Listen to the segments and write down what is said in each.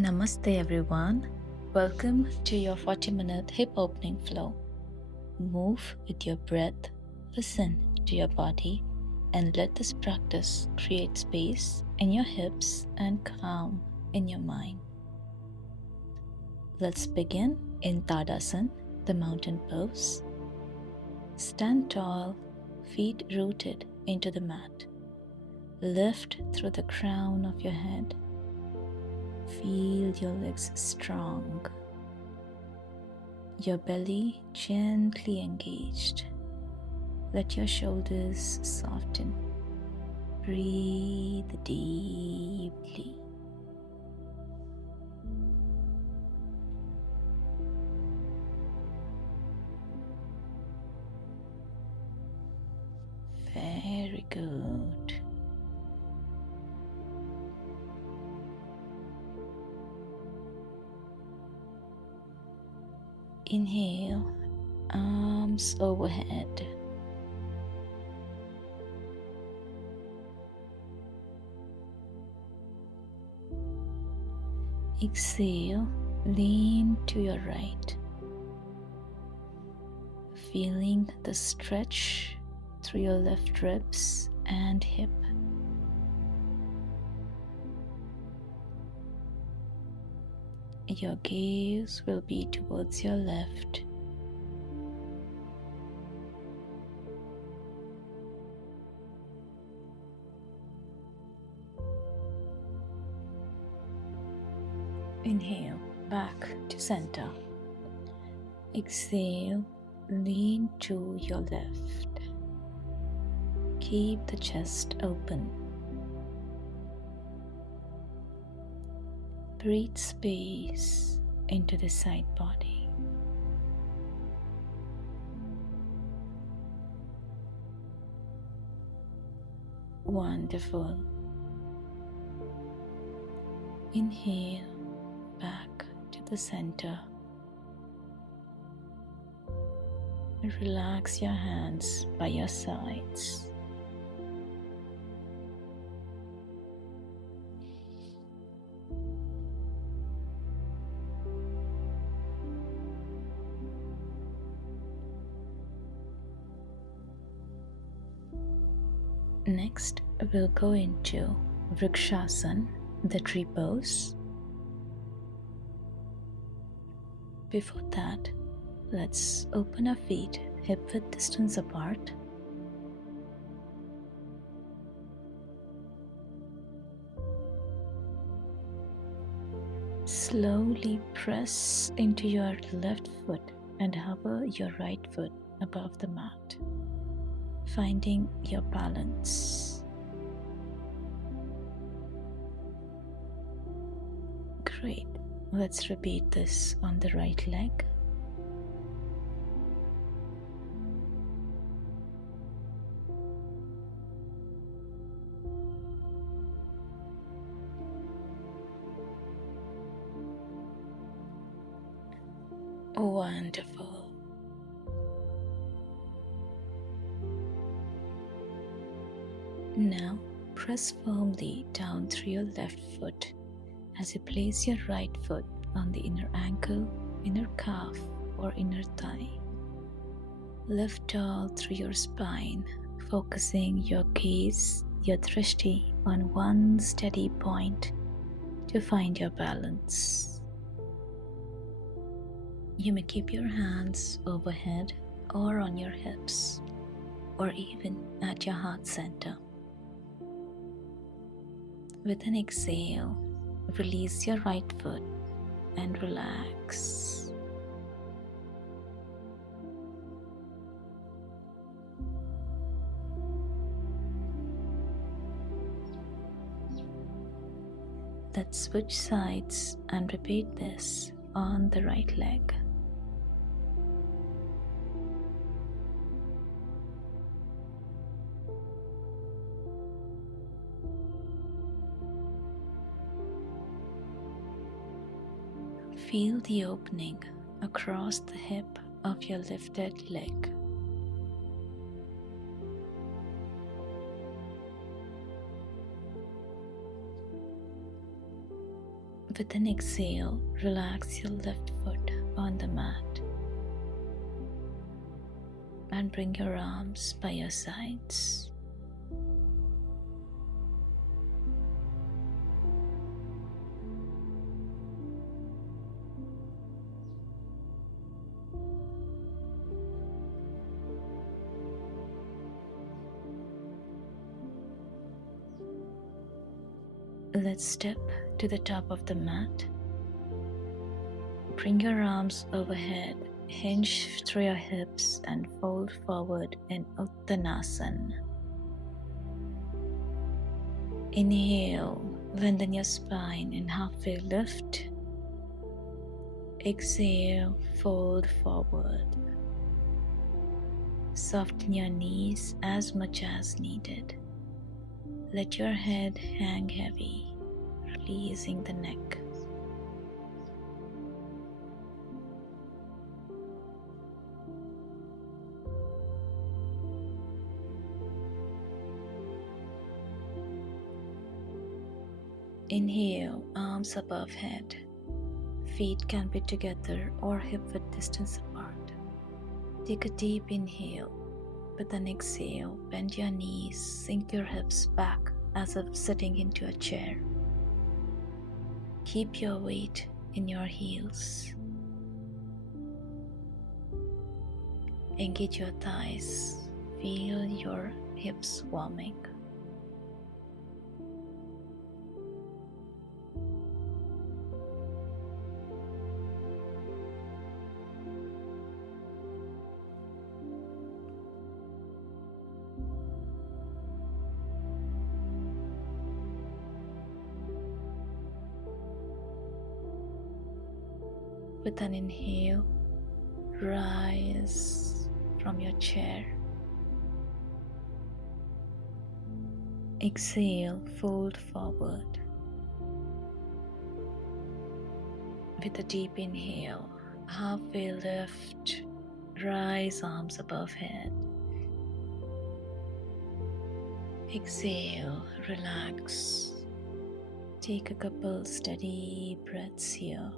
Namaste everyone. Welcome to your 40-minute hip opening flow. Move with your breath, listen to your body, and let this practice create space in your hips and calm in your mind. Let's begin in Tadasana, the mountain pose. Stand tall, feet rooted into the mat. Lift through the crown of your head. Feel your legs strong. Your belly gently engaged. Let your shoulders soften. Breathe deeply. Very good. Inhale, arms overhead. Exhale, lean to your right. Feeling the stretch through your left ribs and hip. Your gaze will be towards your left. Inhale, back to center. Exhale, lean to your left. Keep the chest open. Breathe space into the side body. Wonderful. Inhale, back to the center. Relax your hands by your sides. Next, we'll go into Vrikshasana, the tree pose. Before that, let's open our feet hip-width distance apart. Slowly press into your left foot and hover your right foot above the mat, finding your balance. Great. Let's repeat this on the right leg. Wonderful. Now press firmly down through your left foot as you place your right foot on the inner ankle, inner calf, or inner thigh. Lift tall through your spine, focusing your gaze, your drishti, on one steady point to find your balance. You may keep your hands overhead or on your hips, or even at your heart center. With an exhale, release your right foot and relax. Let's switch sides and repeat this on the right leg. Feel the opening across the hip of your lifted leg. With an exhale, relax your left foot on the mat and bring your arms by your sides. Let's step to the top of the mat. Bring your arms overhead, hinge through your hips and fold forward in Uttanasana. Inhale, lengthen your spine and halfway lift. Exhale, fold forward. Soften your knees as much as needed. Let your head hang heavy, releasing the neck. Inhale, arms above head. Feet can be together or hip-width distance apart. Take a deep inhale. With an exhale, bend your knees, sink your hips back as if sitting into a chair. Keep your weight in your heels. Engage your thighs. Feel your hips warming. With an inhale, rise from your chair. Exhale, fold forward. With a deep inhale, halfway lift, rise arms above head. Exhale, relax. Take a couple steady breaths here.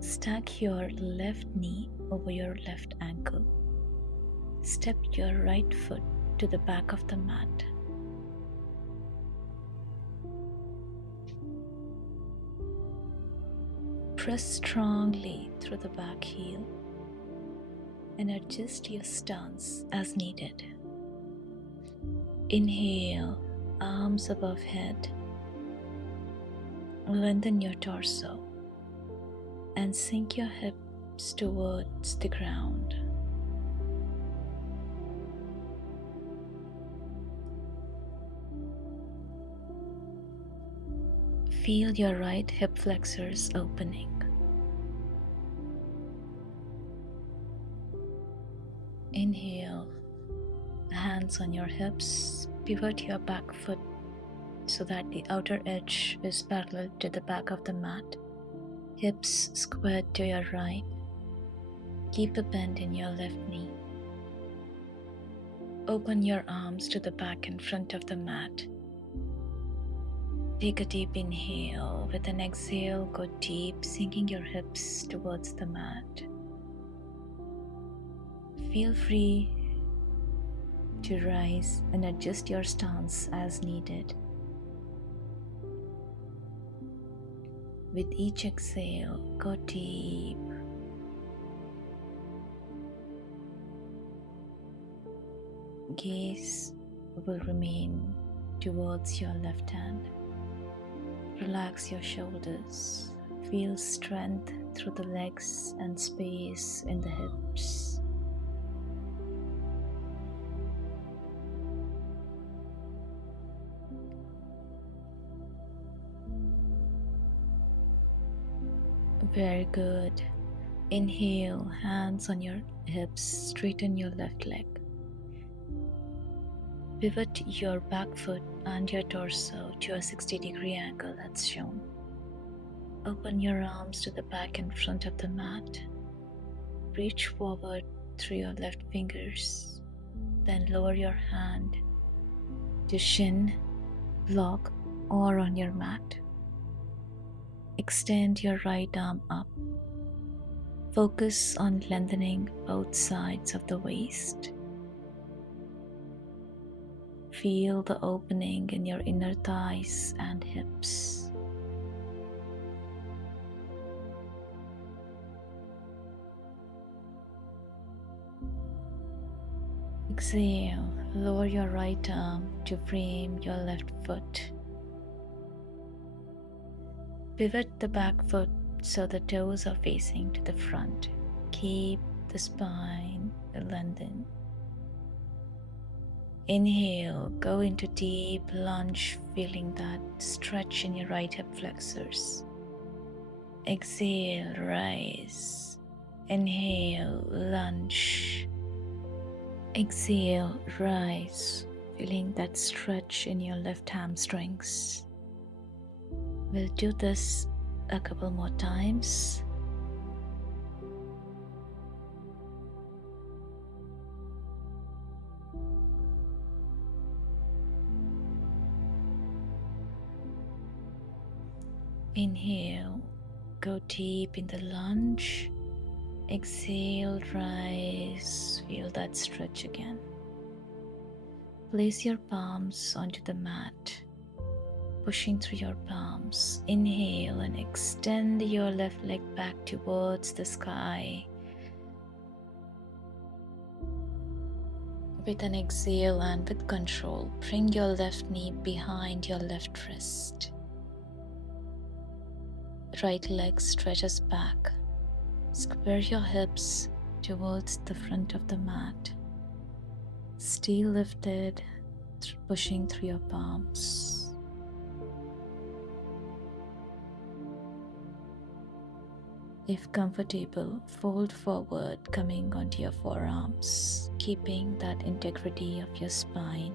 Stack your left knee over your left ankle. Step your right foot to the back of the mat. Press strongly through the back heel and adjust your stance as needed. Inhale, arms above head. Lengthen your torso and sink your hips towards the ground. Feel your right hip flexors opening. Inhale, hands on your hips, pivot your back foot so that the outer edge is parallel to the back of the mat. Hips squared to your right. Keep a bend in your left knee. Open your arms to the back and front of the mat. Take a deep inhale. With an exhale, go deep, sinking your hips towards the mat. Feel free to rise and adjust your stance as needed. With each exhale, go deep. Gaze will remain towards your left hand. Relax your shoulders. Feel strength through the legs and space in the hips. Very good. Inhale, hands on your hips, straighten your left leg. Pivot your back foot and your torso to a 60-degree angle that's shown. Open your arms to the back and front of the mat. Reach forward through your left fingers. Then lower your hand shin, block, or on your mat. Extend your right arm up. Focus on lengthening both sides of the waist. Feel the opening in your inner thighs and hips. Exhale, lower your right arm to frame your left foot. Pivot the back foot so the toes are facing to the front. Keep the spine lengthened. Inhale, go into deep lunge, feeling that stretch in your right hip flexors. Exhale, rise. Inhale, lunge. Exhale, rise, feeling that stretch in your left hamstrings. We'll do this a couple more times. Inhale, go deep in the lunge. Exhale, rise, feel that stretch again. Place your palms onto the mat, pushing through your palms. Inhale and extend your left leg back towards the sky. With an exhale and with control, bring your left knee behind your left wrist. Right leg stretches back. Square your hips towards the front of the mat. Stay lifted, pushing through your palms. If comfortable, fold forward, coming onto your forearms, keeping that integrity of your spine.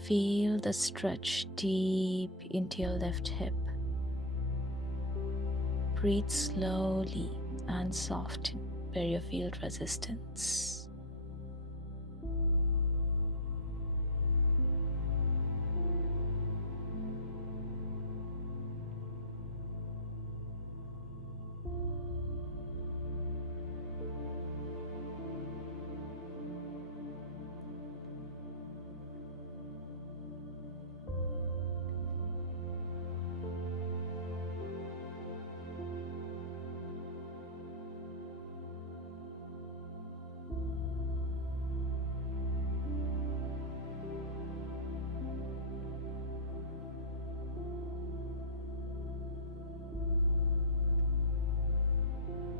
Feel the stretch deep into your left hip. Breathe slowly and soften where you feel resistance.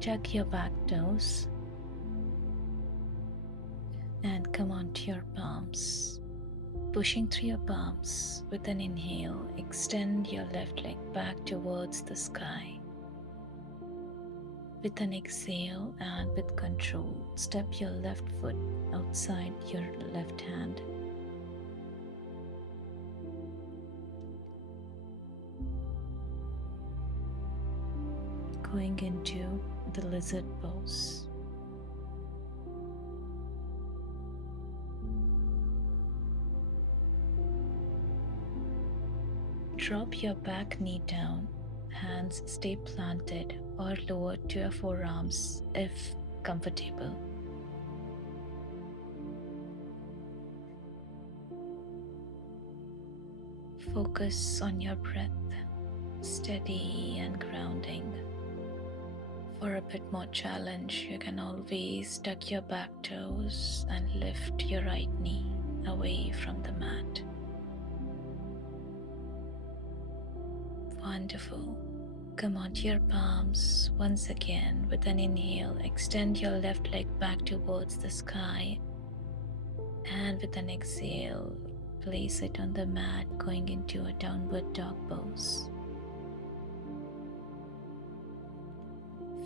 Tuck your back toes and come onto your palms. Pushing through your palms with an inhale, extend your left leg back towards the sky. With an exhale and with control, step your left foot outside your left hand. Going into the lizard pose. Drop your back knee down, hands stay planted or lowered to your forearms if comfortable. Focus on your breath, steady and grounding. For a bit more challenge, you can always tuck your back toes and lift your right knee away from the mat. Wonderful. Come onto your palms once again. With an inhale, extend your left leg back towards the sky. And with an exhale, place it on the mat, going into a downward dog pose.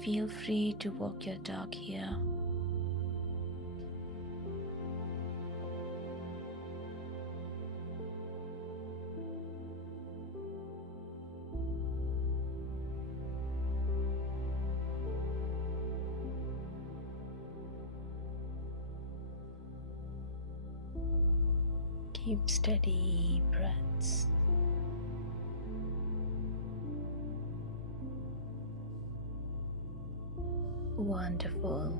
Feel free to walk your dog here. Keep steady breaths. Wonderful.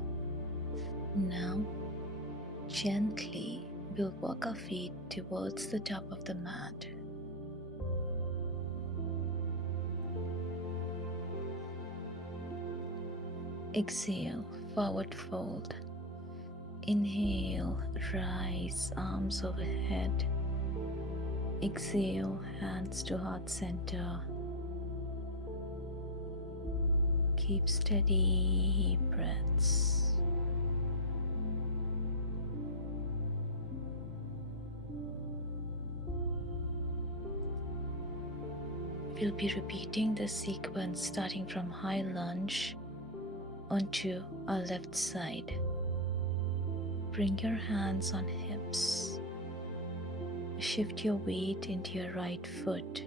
Now, gently, we'll walk our feet towards the top of the mat. Exhale, forward fold. Inhale, rise, arms overhead. Exhale, hands to heart center. Keep steady breaths. We'll be repeating this sequence starting from high lunge onto our left side. Bring your hands on hips. Shift your weight into your right foot.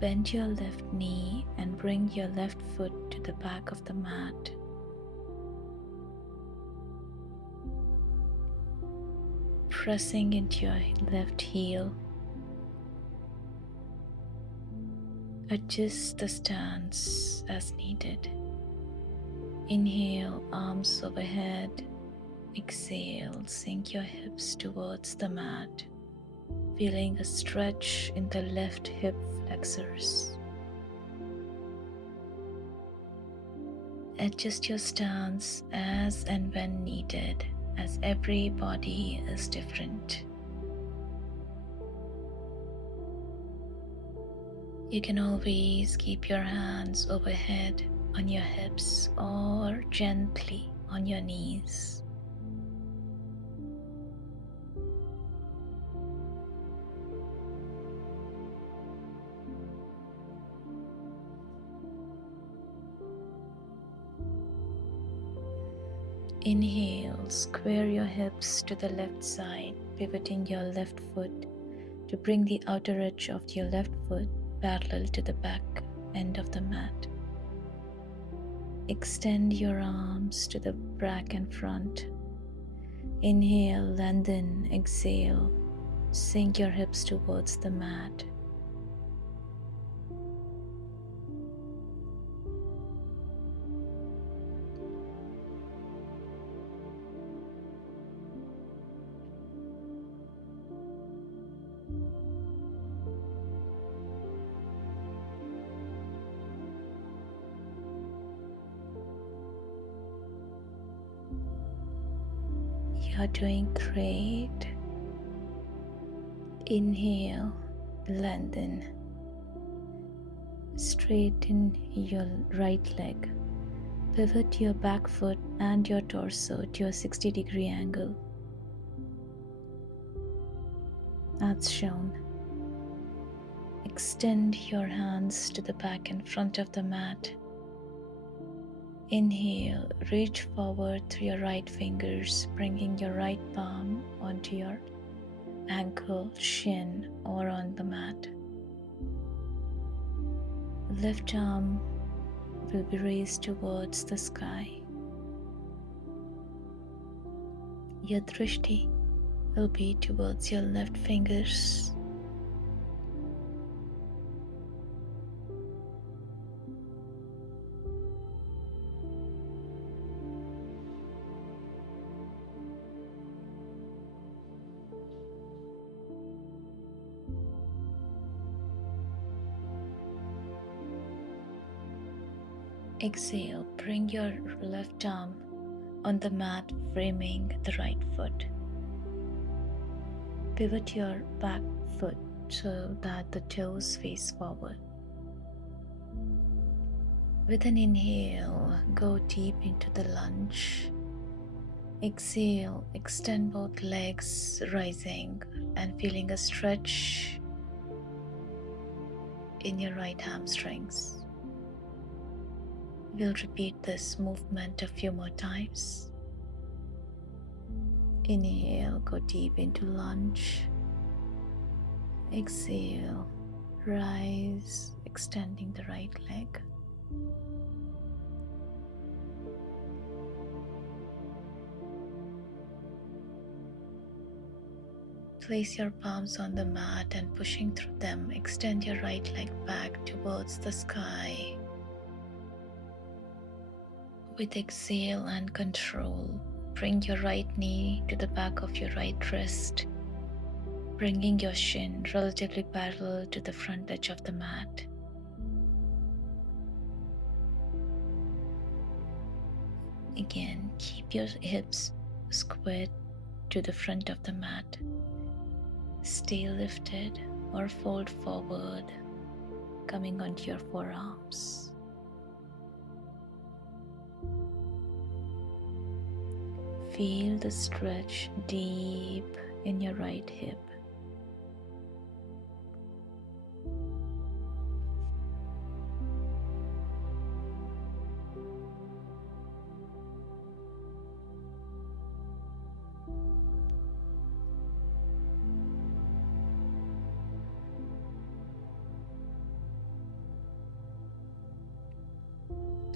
Bend your left knee and bring your left foot to the back of the mat. Pressing into your left heel. Adjust the stance as needed. Inhale, arms overhead. Exhale, sink your hips towards the mat, feeling a stretch in the left hip flexors. Adjust your stance as and when needed, as every body is different. You can always keep your hands overhead on your hips or gently on your knees. Inhale, square your hips to the left side, pivoting your left foot to bring the outer edge of your left foot parallel to the back end of the mat. Extend your arms to the back and front. Inhale, lengthen, exhale, sink your hips towards the mat. You're doing great. Inhale, lengthen. Straighten your right leg. Pivot your back foot and your torso to a 60-degree angle, as shown. Extend your hands to the back and front of the mat. Inhale, reach forward through your right fingers, bringing your right palm onto your ankle, shin, or on the mat. Left arm will be raised towards the sky. Your drishti will be towards your left fingers. Exhale, bring your left arm on the mat, framing the right foot. Pivot your back foot so that the toes face forward. With an inhale, go deep into the lunge. Exhale, extend both legs, rising and feeling a stretch in your right hamstrings. We'll repeat this movement a few more times. Inhale, go deep into lunge. Exhale, rise, extending the right leg. Place your palms on the mat and pushing through them, extend your right leg back towards the sky. With exhale and control, bring your right knee to the back of your right wrist, bringing your shin relatively parallel to the front edge of the mat. Again, keep your hips squared to the front of the mat. Stay lifted or fold forward, coming onto your forearms. Feel the stretch deep in your right hip.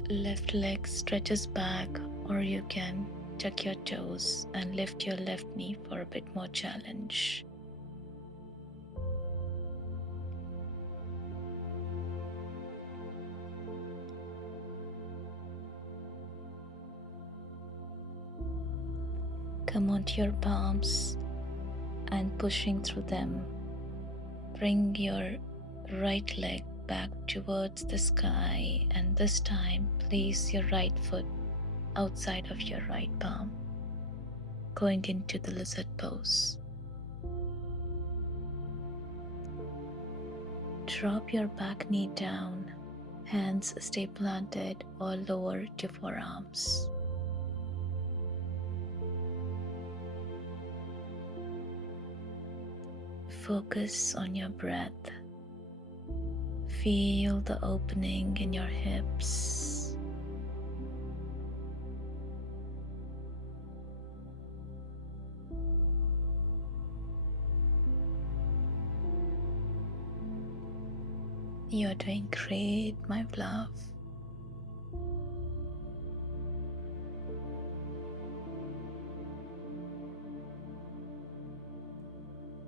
Left leg stretches back, or you can tuck your toes and lift your left knee for a bit more challenge. Come onto your palms and pushing through them, bring your right leg back towards the sky, and this time place your right foot outside of your right palm, going into the lizard pose. Drop your back knee down, hands stay planted or lower to forearms. Focus on your breath. Feel the opening in your hips. You're doing great, my love.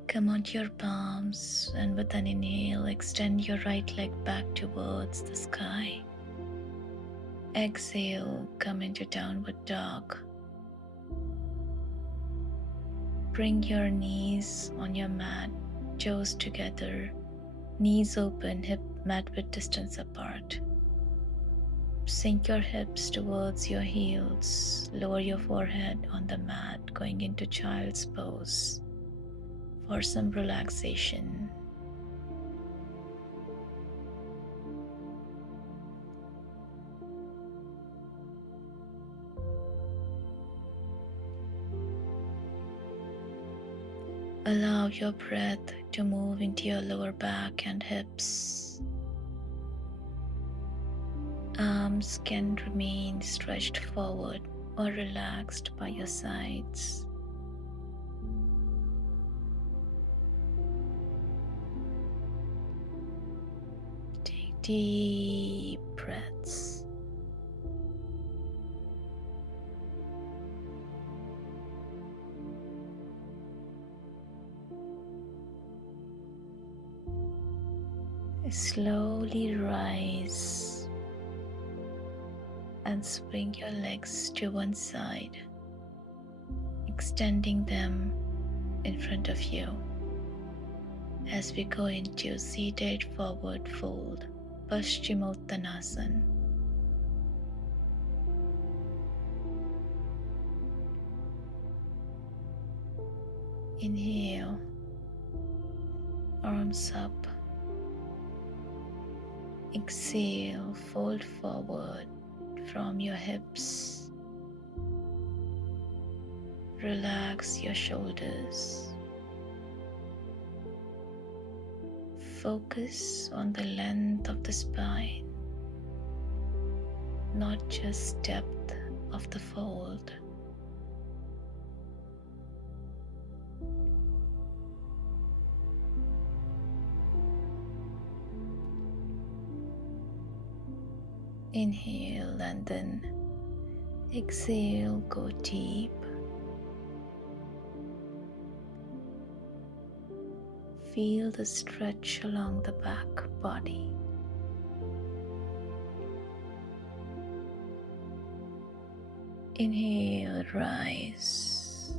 Come onto your palms and with an inhale, extend your right leg back towards the sky. Exhale, come into downward dog. Bring your knees on your mat, toes together, knees open, hip mat width distance apart. Sink your hips towards your heels, lower your forehead on the mat, going into child's pose for some relaxation. Allow your breath to move into your lower back and hips. Arms can remain stretched forward or relaxed by your sides. Take deep breaths. Slowly rise and swing your legs to one side, extending them in front of you as we go into seated forward fold, Paschimottanasana. Inhale, arms up. Exhale, fold forward from your hips. Relax your shoulders. Focus on the length of the spine, not just depth of the fold. Inhale and then exhale, go deep. feel the stretch along the back body. Inhale, rise.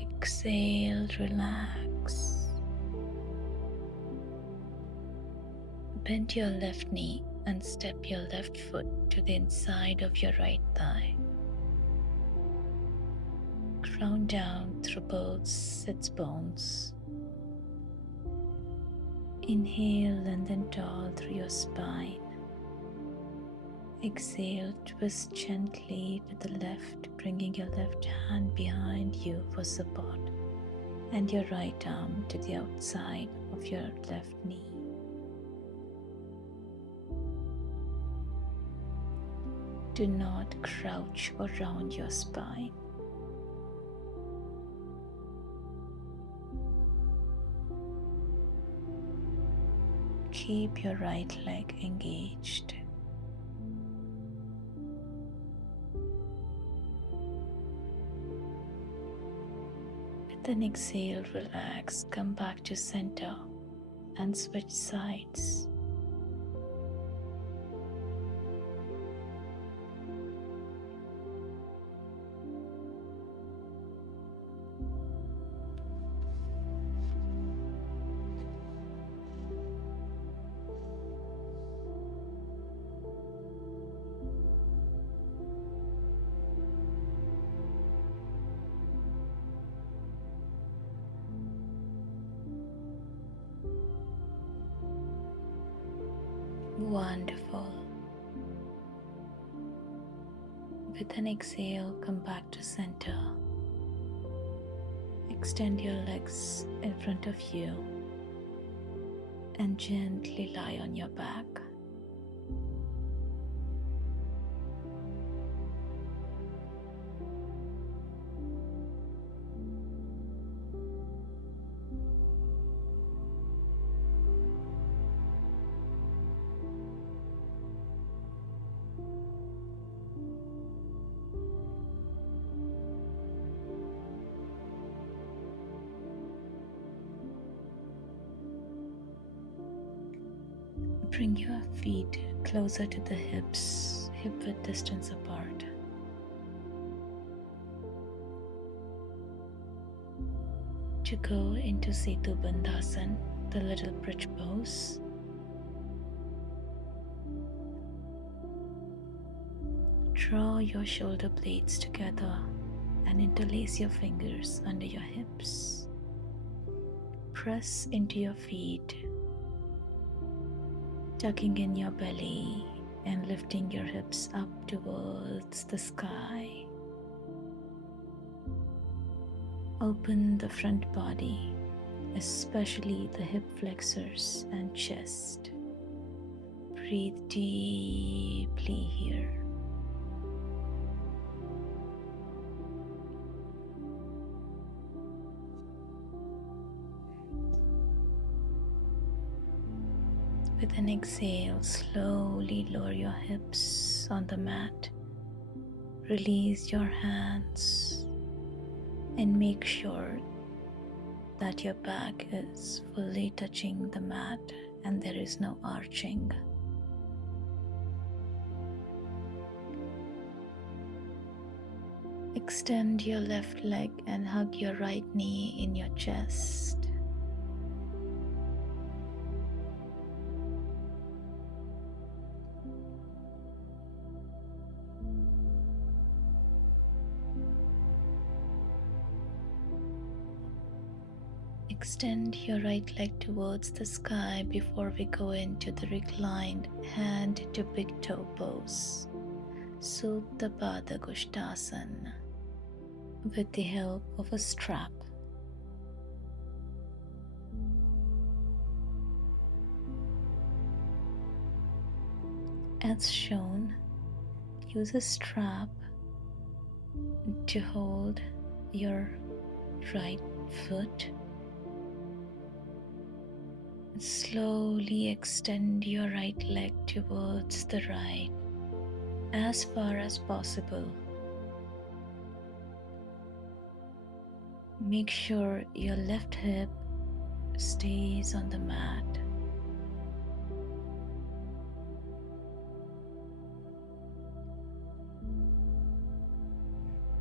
Exhale, relax. Bend your left knee and step your left foot to the inside of your right thigh. Ground down through both sits bones. Inhale, lengthen tall through your spine. Exhale, twist gently to the left, bringing your left hand behind you for support and your right arm to the outside of your left knee. Do not crouch or round your spine. Keep your right leg engaged. With an exhale, relax, come back to center and switch sides. Wonderful. With an exhale, come back to center. Extend your legs in front of you and gently lie on your back. Bring your feet closer to the hips, hip-width distance apart. To go into Setu Bandhasan, the little bridge pose, draw your shoulder blades together and interlace your fingers under your hips. Press into your feet, tucking in your belly and lifting your hips up towards the sky. Open the front body, especially the hip flexors and chest. Breathe deeply here. With an exhale, slowly lower your hips on the mat. Release your hands and make sure that your back is fully touching the mat and there is no arching. Extend your left leg and hug your right knee in your chest. Extend your right leg towards the sky before we go into the reclined hand to big toe pose, Supta Pada Gushtasana, with the help of a strap. As shown, use a strap to hold your right foot. Slowly extend your right leg towards the right as far as possible. Make sure your left hip stays on the mat.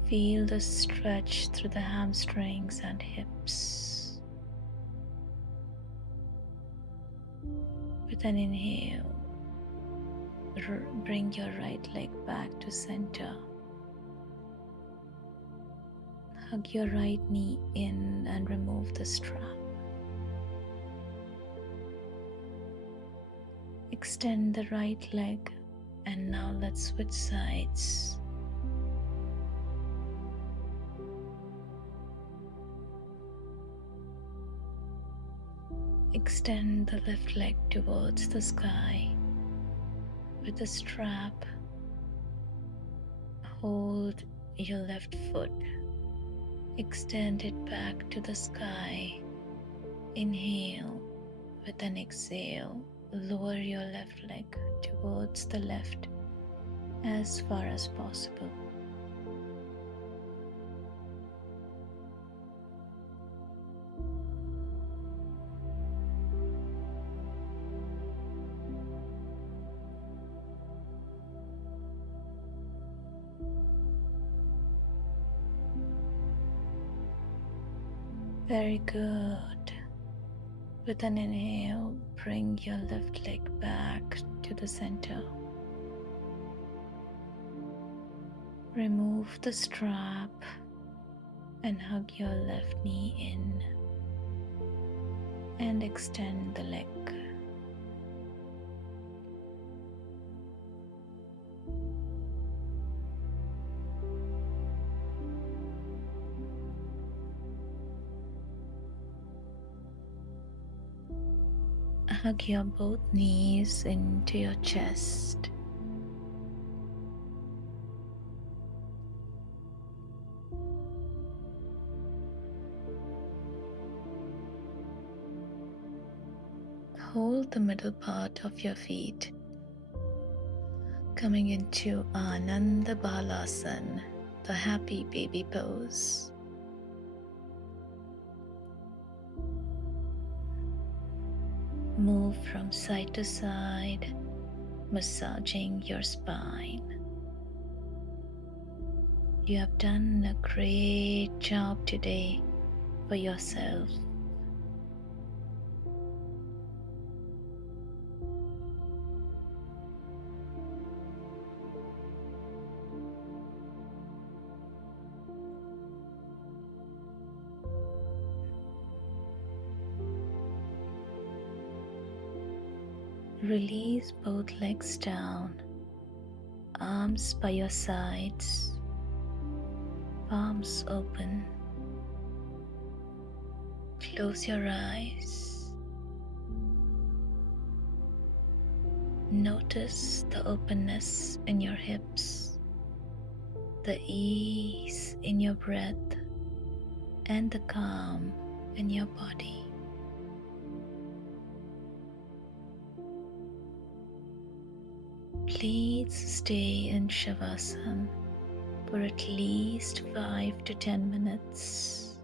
Feel the stretch through the hamstrings and hips. With an inhale, bring your right leg back to center. Hug your right knee in and remove the strap. Extend the right leg, and now let's switch sides. Extend the left leg towards the sky. With the strap, hold your left foot. Extend it back to the sky. Inhale. With an exhale, lower your left leg towards the left as far as possible. Very good. With an inhale, bring your left leg back to the center. Remove the strap and hug your left knee in and extend the leg. Hug your both knees into your chest. Hold the middle part of your feet, coming into Ananda Balasana, the happy baby pose. Move from side to side, massaging your spine. You have done a great job today for yourself. Release both legs down, arms by your sides, palms open. Close your eyes. Notice the openness in your hips, the ease in your breath, and the calm in your body. Please stay in Savasana for at least 5 to 10 minutes.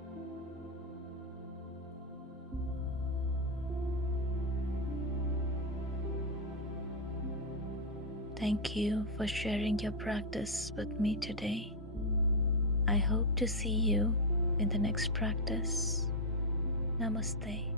Thank you for sharing your practice with me today. I hope to see you in the next practice. Namaste.